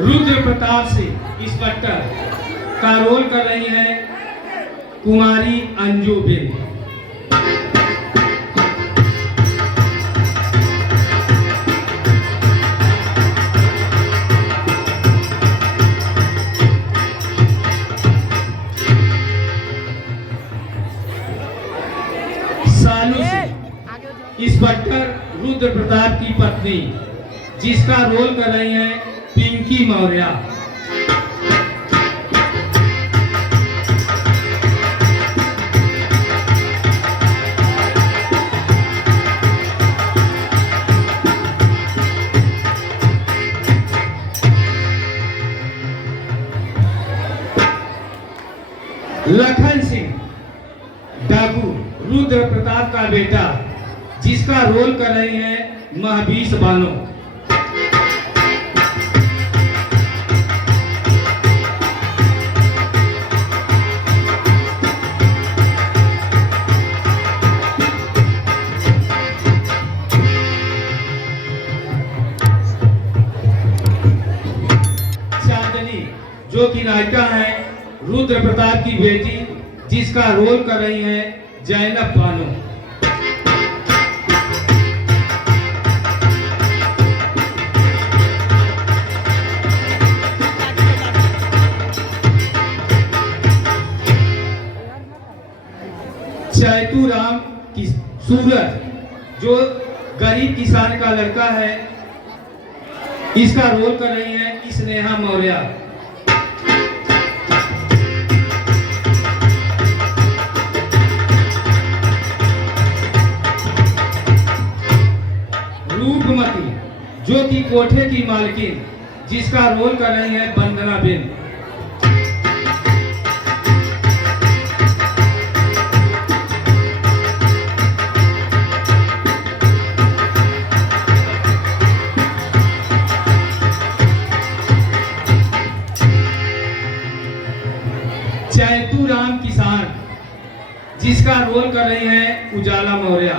Rudra Pratap Singh inspector का role कर रही हैं कुमारी अंजू बिंद। सालू सिंह इंस्पेक्टर रुद्र प्रताप की पत्नी, जिसका रोल कर रही हैं पिंकी मौर्य। लखन सिंह डाकू रुद्र प्रताप का बेटा, जिसका रोल कर रही हैं महबीस बानो। चांदनी, जो कि नायिका है रुद्र प्रताप की बेटी, जिसका रोल कर रही हैं जैनब बानो। चैतूराम की सूरज, जो गरीब किसान का लड़का है, इसका रोल कर रही हैं स्नेहा मौर्य। रूपमती, जो कि कोठे की मालकिन, जिसका रोल कर रही हैं वंदना बिंद। चैतूराम किसान, जिसका रोल कर रही हैं उजाला मौर्य।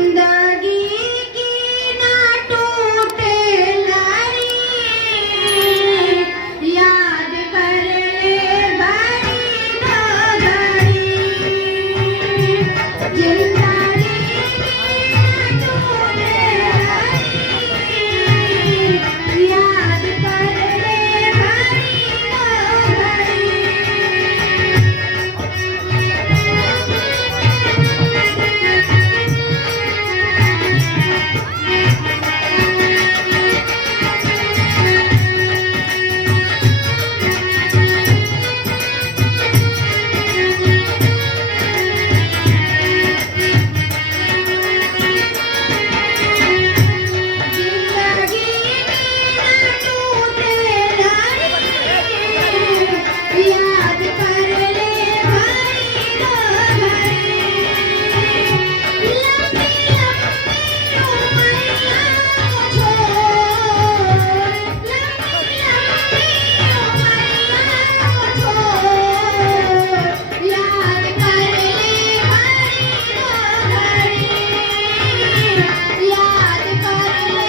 जिंदगी की ना टूटे लड़ी, याद कर ले बड़ी घड़ी। जिंदगी की ना टूटे लड़ी, याद कर ले बड़ी घड़ी। जिंदगी की ना टूटे लड़ी, याद कर ले बड़ी घड़ी। लंबी लंबी उमरिया छोड़, लंबी लंबी उमरिया छोड़, याद कर ले बड़ी घड़ी। याद कर ले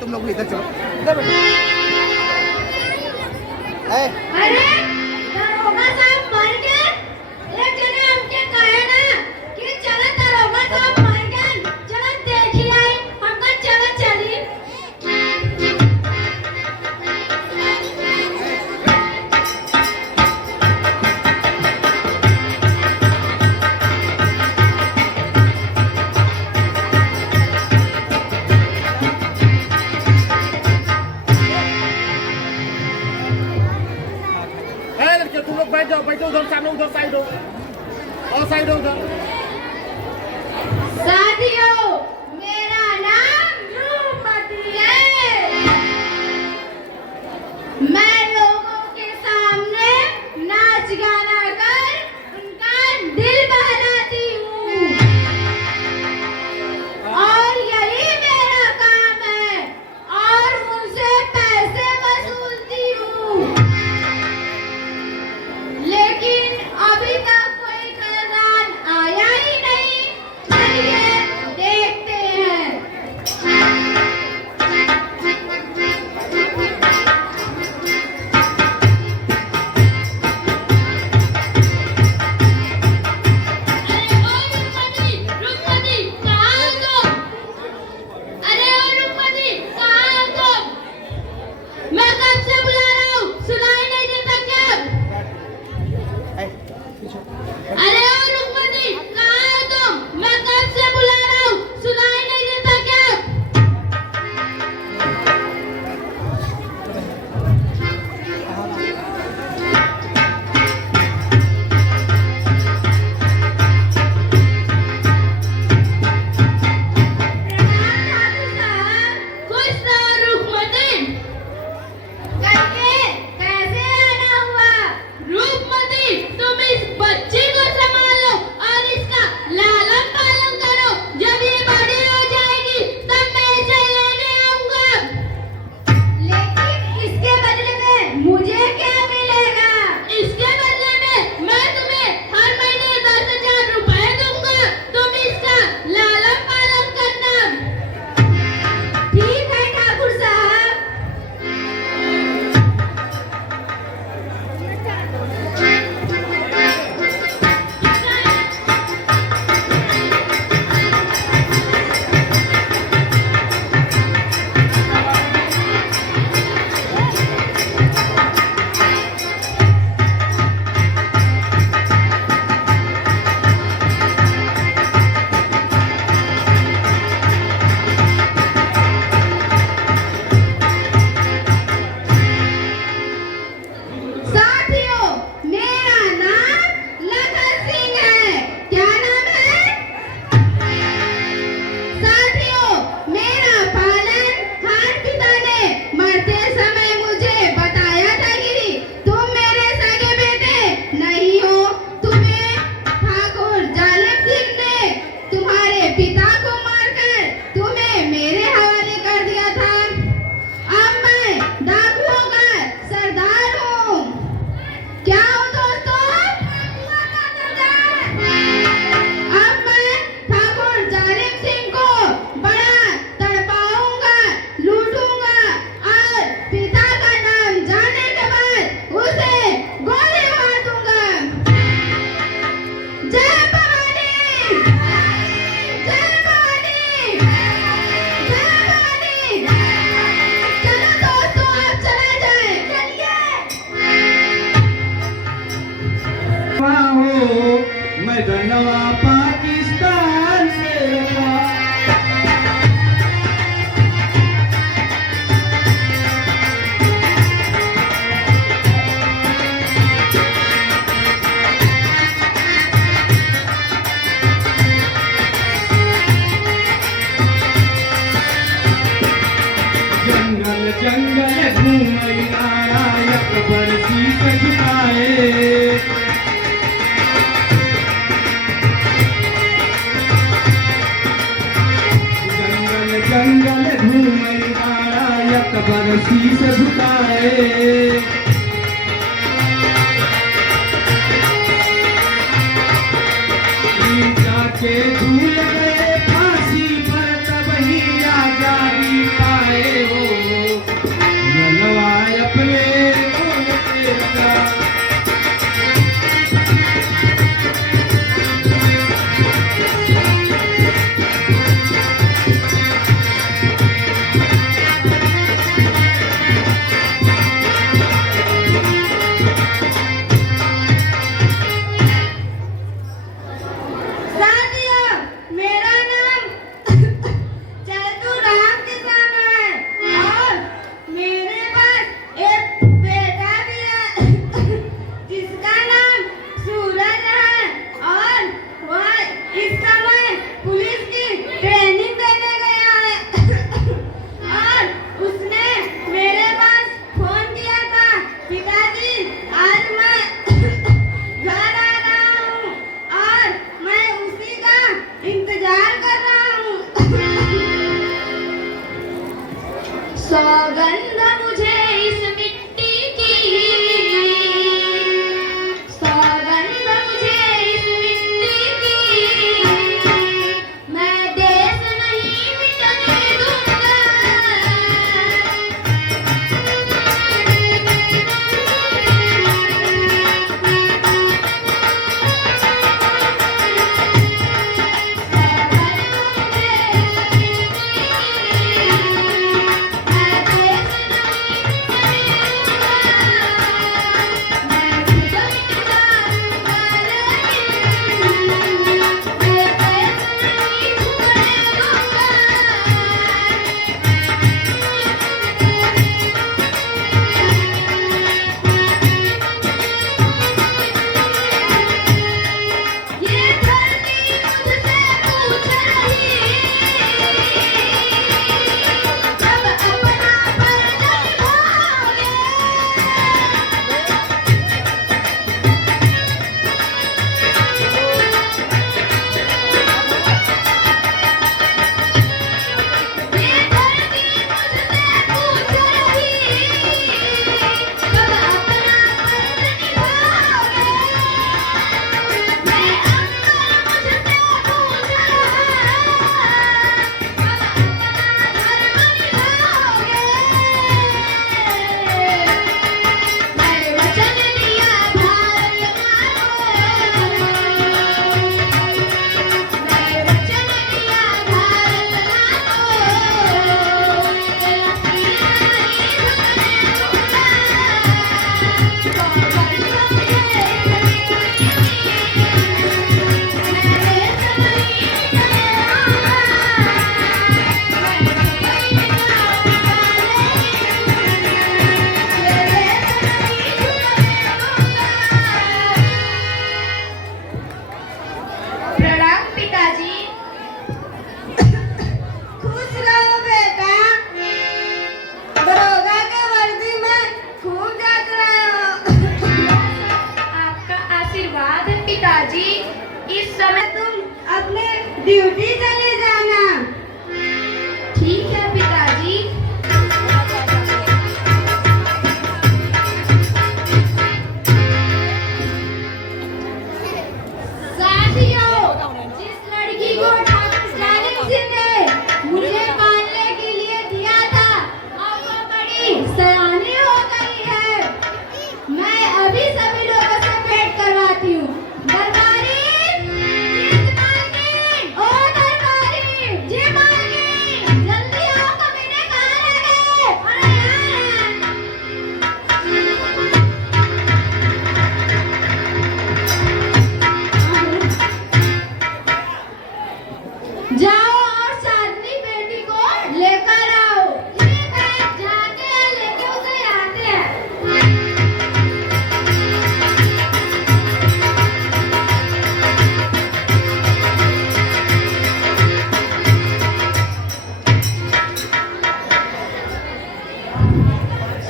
तुम लोग भी इधर चलो, इधर बैठो। अरे दरोगा साहब मर गए। एक जने हमके कहे ना कि चलो दरोगा साहब मर गए, चलो देखी आई। हमको चलो चली। कबर शीश झुकाए। जाके झूल गए फांसी पर तब ही आजादी पाए हो, मनवाए अपने को का। सौगंध मुझे इस मिट्टी की, सौगंध मुझे इस मिट्टी की, मैं देश नहीं मिटने दूंगा। पिताजी, इस समय तुम अपने ड्यूटी चले जाना। ठीक है पिताजी। साथियों, जिस लड़की को डॉक्टर स्टालिन जी ने मुझे पालने के लिए दिया था, अब वो बड़ी सयानी हो गई है। मैं अभी सभी लोगों से भेंट करवाती हूँ। दरबारी, ओ दरबारी, जी मालकिन, जल्दी आओ, कमीने कहाँ रह गए? अरे जाओ और साधनी बेटी को लेकर आओ। ठीक है, जाते हैं, लेके उसे आते हैं।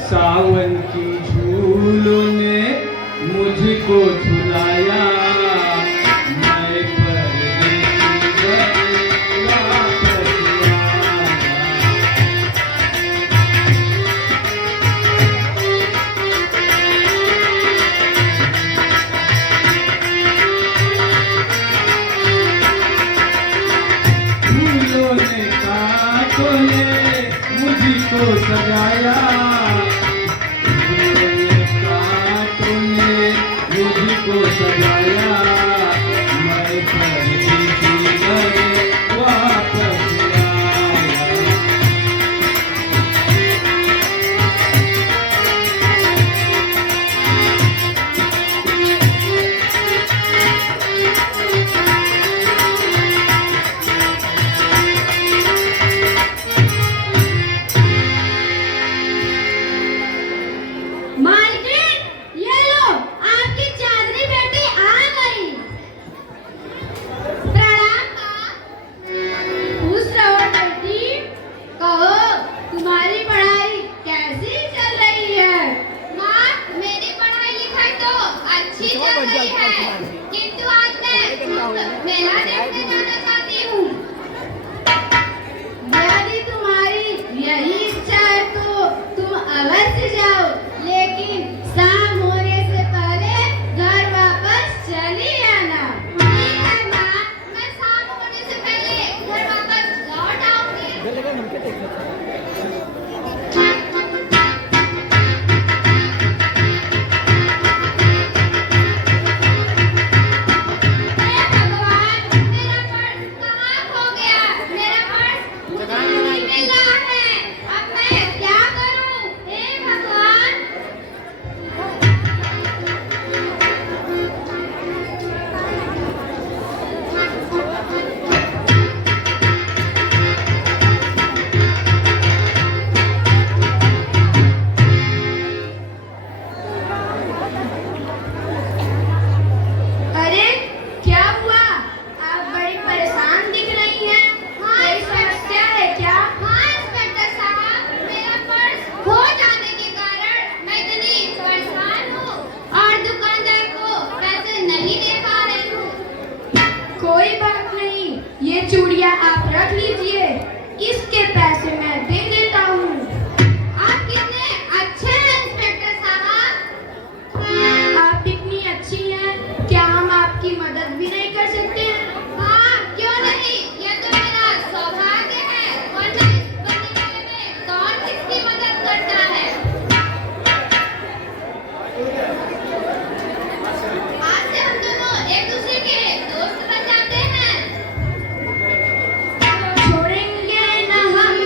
सावन की झूलों ने मुझको झुलाया, मैं परदेसी कांटों ने मुझको सजाया, कांटों ने मुझको सजाया, मैं परदेसी घर वापस आया। मालकिन, ये लो आपकी चादरी बेटी आ गई। प्रणाम माँ। खुश रहो बेटी। कहो तुम्हारी पढ़ाई कैसी चल रही है? माँ, मेरी पढ़ाई लिखाई तो अच्छी चल रही है, किंतु आज मैं मेला देखने जाना चाहती हूँ। यदि तुम्हारी यही इच्छा है तो तुम अवश्य जाओ, लेकिन शाम होने से पहले घर वापस चली आना। ठीक है माँ, मैं शाम होने से पहले घर वापस लौट आऊंगी। हे भगवान, मेरा पर्स कहाँ खो गया? मेरा पर्स नहीं मिल रहा है। अब मैं क्या करूं? हे भगवान। अरे क्या हुआ? आप बड़ी परेशान दिख रही हैं। कोई समस्या है क्या? हाँ इंस्पेक्टर साहब, मेरा पर्स खो जाने के कारण मैं इतनी परेशान हूँ और दुकानदार को पैसे नहीं दे पा रही हूँ। कोई बात नहीं, ये चूड़ियाँ आप रख लीजिए, इसके पैसे मैं दे देता हूँ। आप कितने अच्छे हैं इंस्पेक्टर साहब। आप इतनी अच्छी हैं, क्या हम आपकी मदद भी नहीं कर सकते हैं? हाँ, क्यों नहीं, यह तो मेरा सौभाग्य है, वरना इस बंदी मेले में कौन किसकी मदद करता है। आज से हम दोनों एक दूसरे के दोस्त बन जाते हैं। छोड़ेंगे न हम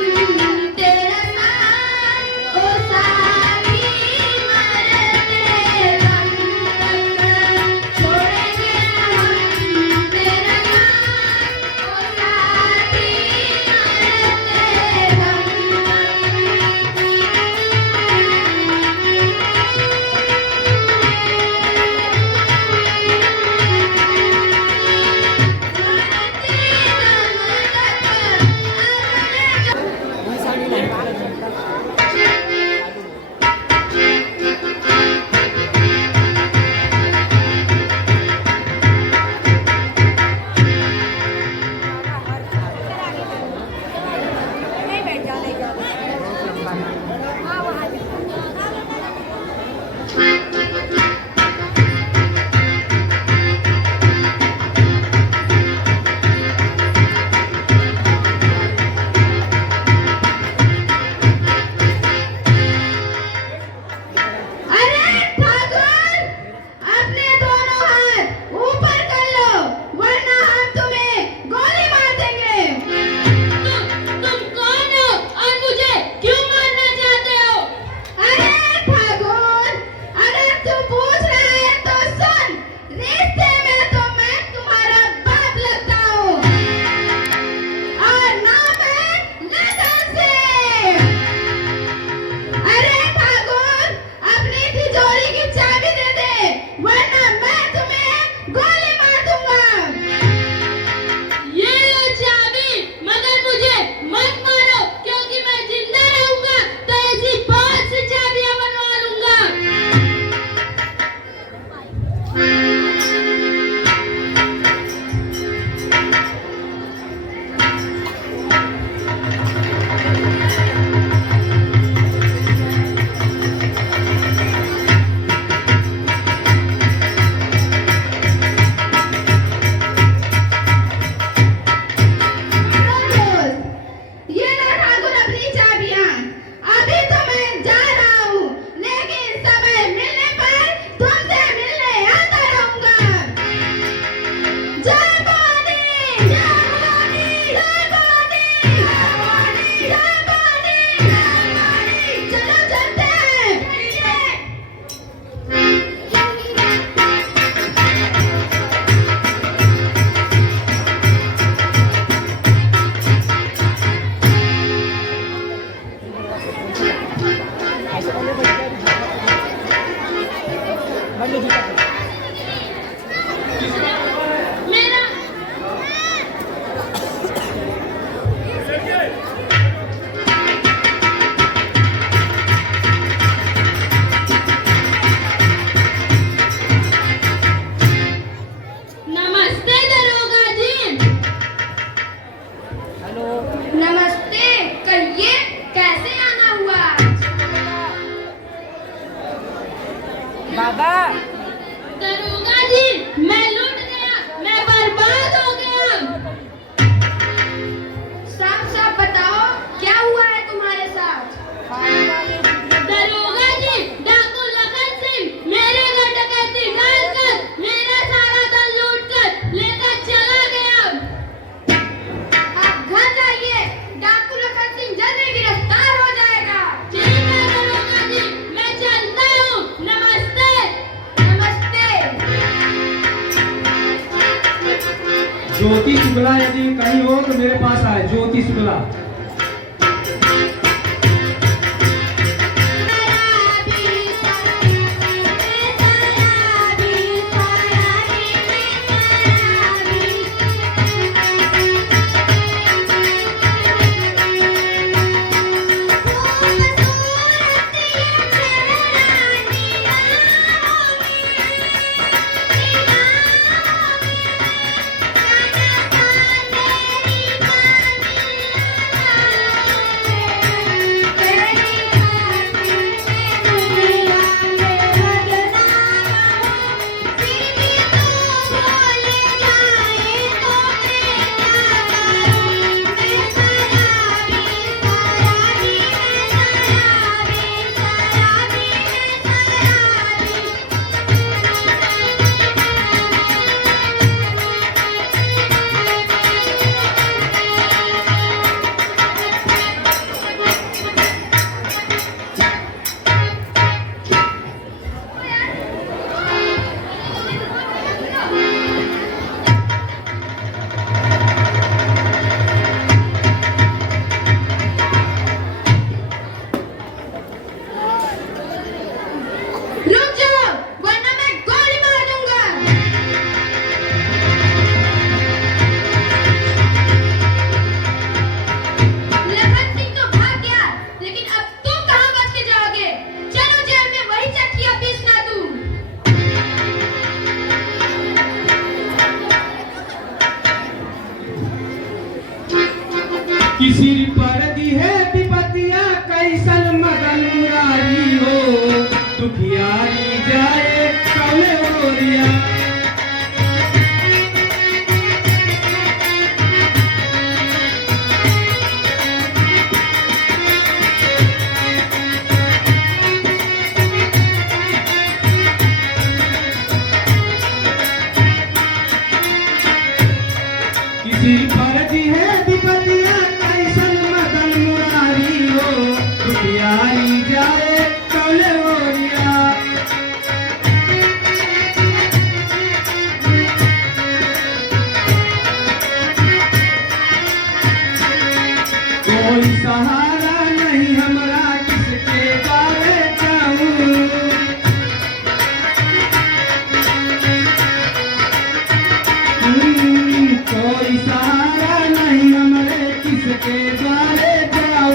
नमस्ते, कहिए कैसे आना हुआ? बाबा दरोगा जी, मैं लूट गया, मैं बर्बाद हो गया। साफ साफ बताओ क्या हुआ है तुम्हारे साथ? दरोगा जी, डाकू लखन सिंह मेरे घर डकैती डालकर मेरा सारा धन लूटकर लेकर चला गया। आप घर जाइए, डाकू लखन सिंह जल्द ही गिरफ्तार हो जाएगा। ठीक है दरोगा जी, मैं चलता हूँ। नमस्ते। नमस्ते। ज्योति शुक्ला यदि कहीं हो तो मेरे पास आए। ज्योति शुक्ला। रुक जाओ, वरना मैं गोली मार दूंगा। लखन सिंह तो भाग गया, लेकिन अब तुम कहाँ बच के जाओगे? चलो जेल में वही चक्कियाँ पीसना तुम। किसी पर दी है विपतिया कैसन मदन मुरारी हो, दुखियारी जाए कौले ओरिया। किसी पर दी है विपतिया कैसन मदन मुरारी हो, दुखियारी जाए कौले ओरिया। कोई सहारा नहीं हमरा किसके बारे जाऊं, कोई सहारा नहीं हमरे किसके द्वारे जाओ।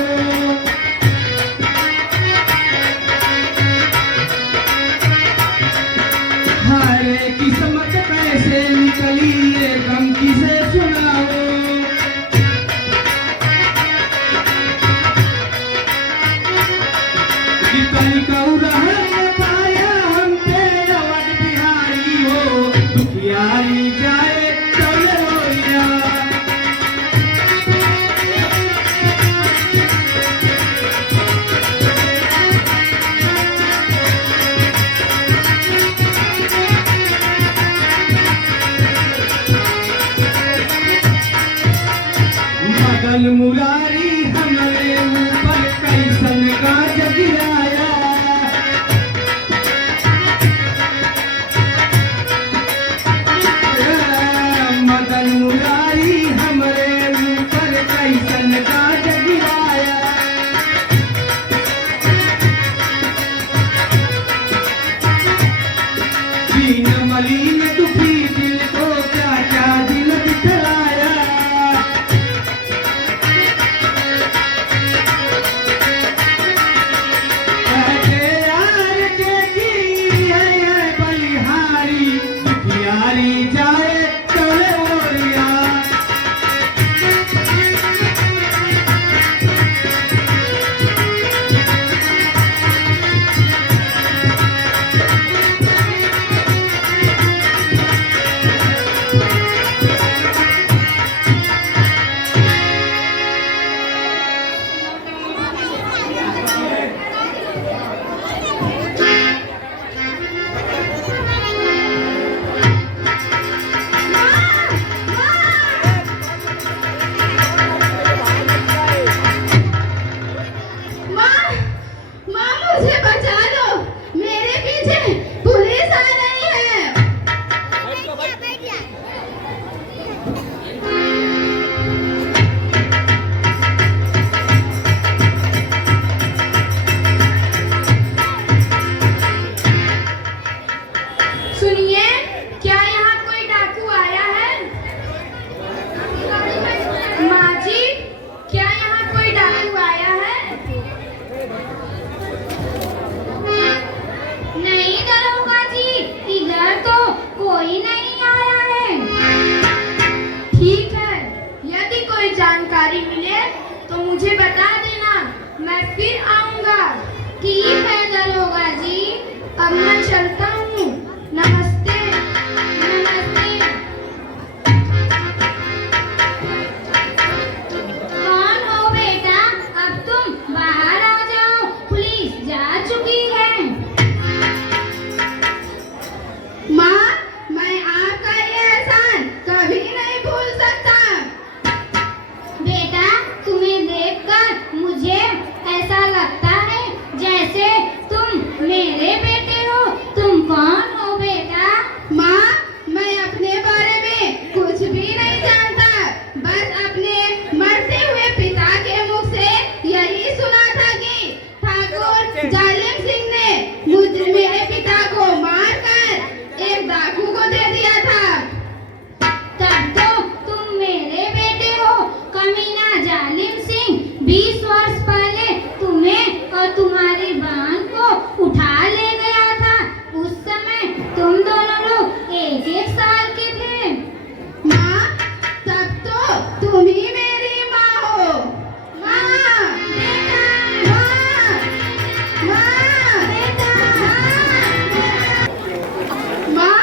हाय किस्मत कैसे निकली ये गम किसे सुनाओ। कहीं कहूँ रहने पाया हम पे अवध बिहारी हो, दुखियारी जाए कौले ओरिया। मदन मुरारी हमरे ऊपर कैसन गाज गिराया। मदन मुरारी हमरे ऊपर कैसन गाज गिराया। दीन मलिन दुखी दिल को क्या क्या दिल दिखलाया। जानकारी मिले तो मुझे बता देना, मैं फिर आऊंगा। ठीक है दरोगा जी, अब मैं चलता हूँ। नमस्ते नमस्ते। कौन हो बेटा? अब तुम बाहर आ जाओ, पुलिस जा चुकी है। माँ, मैं आपका ये एहसान कभी नहीं भूल सकता। बेटा, तुम्हें देखकर मुझे ऐसा लगता है जैसे तुम मेरे बेटे हो। तुम कौन हो बेटा? माँ, मैं अपने बारे में कुछ भी नहीं जानता, बस अपने मरते हुए पिता के मुख से यही सुना था कि ठाकुर जालिम सिंह ने मेरे पिता को मारकर एक डाकू को दे दिया था। तब तो तुम मेरे बेटे हो। कमीना जालिम सिंह 20 वर्ष पहले तुम्हें और तुम्हारी बहन को उठा ले गया था। उस समय तुम दोनों लोग एक साल के थे। माँ, तब तो तुम ही मेरी माँ हो। माँ, बेटा, माँ, माँ, बेटा, माँ,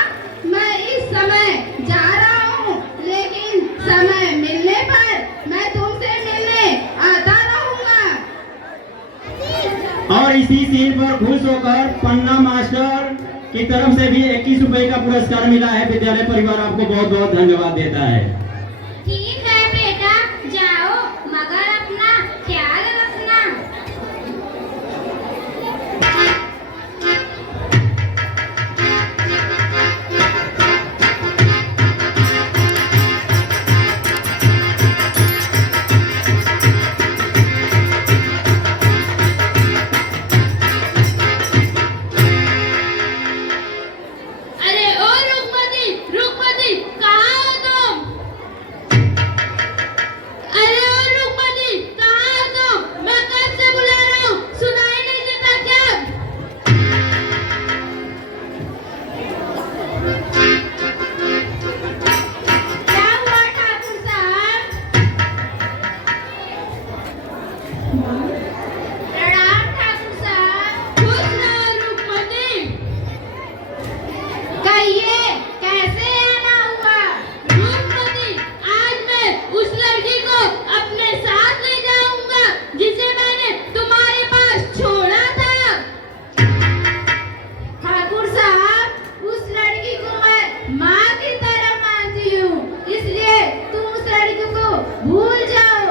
मैं इस समय जा रहा हूँ, लेकिन समय मिलने पर मैं तुमसे मिलने आता रहूँगा। और इसी सीन पर खुश होकर पन्ना मास्टर की तरफ से भी 21 रुपए का पुरस्कार मिला है। विद्यालय परिवार आपको बहुत बहुत धन्यवाद देता है। ठीक है बेटा, जाओ, मगर अपना ख्याल रखना। अरे ओ रुकमती, कहाँ हो तुम? अरे ओ रुकमती, कहाँ हो तुम? मैं कब से बुला रहा हूँ, सुनाई नहीं देता क्या? क्या हुआ ठाकुर साहब? प्रणाम ठाकुर साहब। खुश रहो रुकमती। कहिए, कैसे आना हुआ? रुकमती, आज मैं उस लड़की को अपने साथ ले जाऊंगा जिसे मैंने तुम्हारे पास छोड़ा था। ठाकुर साहब, उस लड़की को मैं माँ की तरह मानती हूँ, इसलिए तुम उस लड़की को भूल जाओ।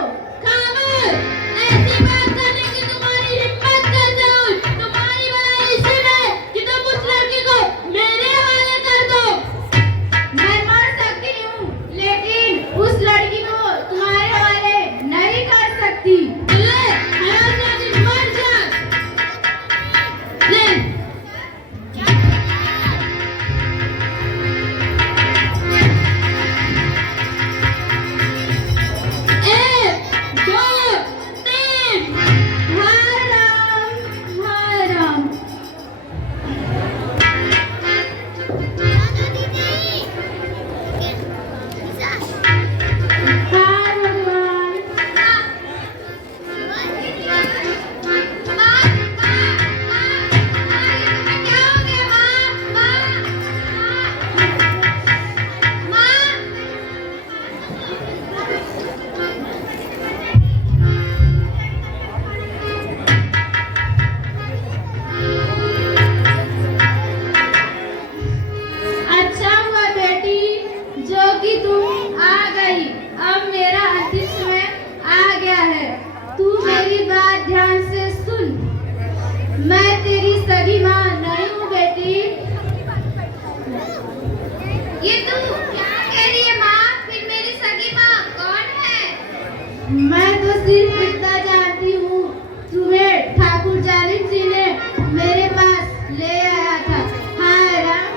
खामोश, ऐसी बात करने की तुम्हारी हिम्मत कैसे हुई? तुम्हारी भलाई इसी में कि तुम उस लड़की को मेरे हवाले कर दो। मैं मर सकती हूँ, लेकिन उस लड़की को तुम्हारे हवाले नहीं कर सकती। ले, हरामजादी, मर जा। ले। एक, दो, तीन। हराम, हराम। हाँ भगवान। क्या हो गया अच्छा हुआ बेटी जो कि तुम आ गई। अब मेरा अंतिम समय आ गया है। तू मेरी बात ध्यान से सुन। मैं तेरी सगी माँ नहीं हूँ बेटी। ये तू क्या कह रही है माँ? फिर मेरी सगी माँ कौन है? मैं तो सिर्फ इतना जानती हूँ, तुम्हें ठाकुर जालिम सिंह ने मेरे पास ले आया था। हाँ राम।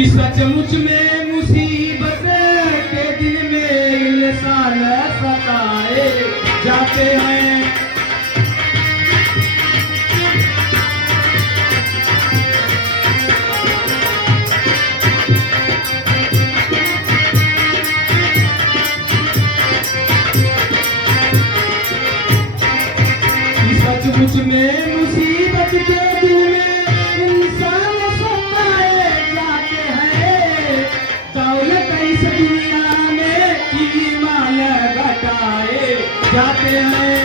कि सचमुच में मुसीबत के दिन में इंसान सताए जाते हैं। कि सचमुच में मुसीबत के दिन में इंसान सताए जाते हैं। दौलत इस दुनिया में ईमान घटाए जाते हैं।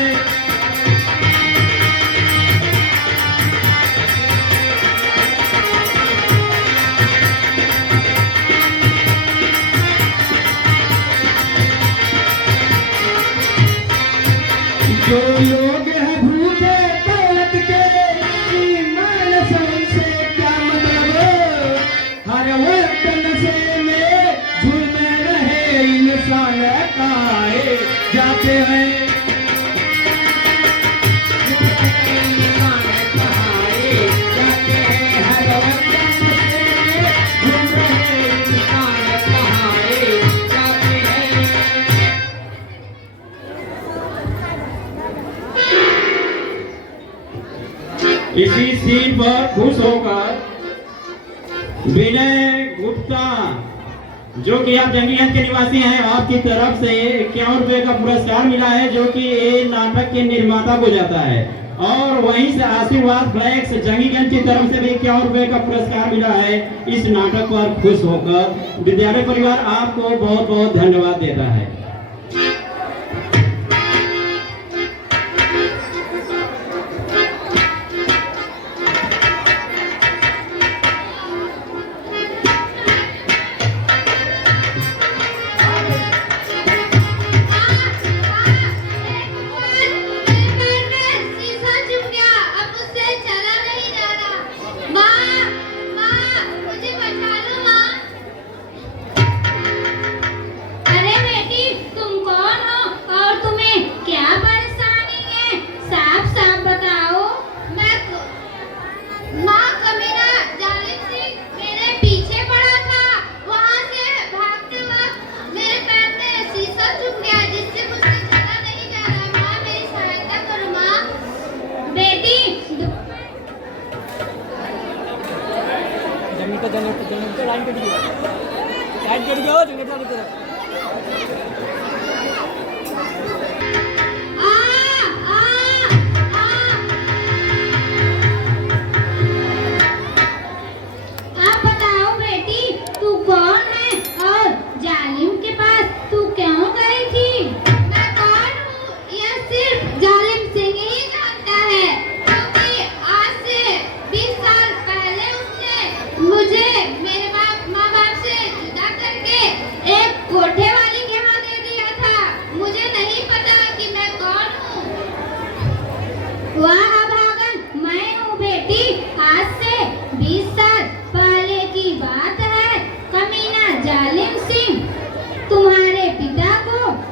जो लोग हैं भूखे दौलत के, ईमान से उनसे क्या मतलब। हर वक्त नशे में झूमे रहे इंसान खाए जाते हैं। इंसान खाए जाते हैं। हर वक्त नशे में झूम रहे इंसान खाए जाते हैं। इसी सीट पर खुश होकर विनय गुप्ता, जो कि आप जंगीगंज के निवासी हैं, आपकी तरफ से 51 रुपए का पुरस्कार मिला है, जो कि ये नाटक के निर्माता को जाता है। और वहीं से आशीर्वाद फ्लैक्स जंगीगंज की तरफ से भी 51 रुपए का पुरस्कार मिला है। इस नाटक पर खुश होकर विद्यालय परिवार आपको बहुत बहुत धन्यवाद देता है।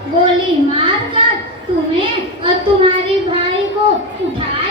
गोली मारकर तुम्हें और तुम्हारे भाई को उठा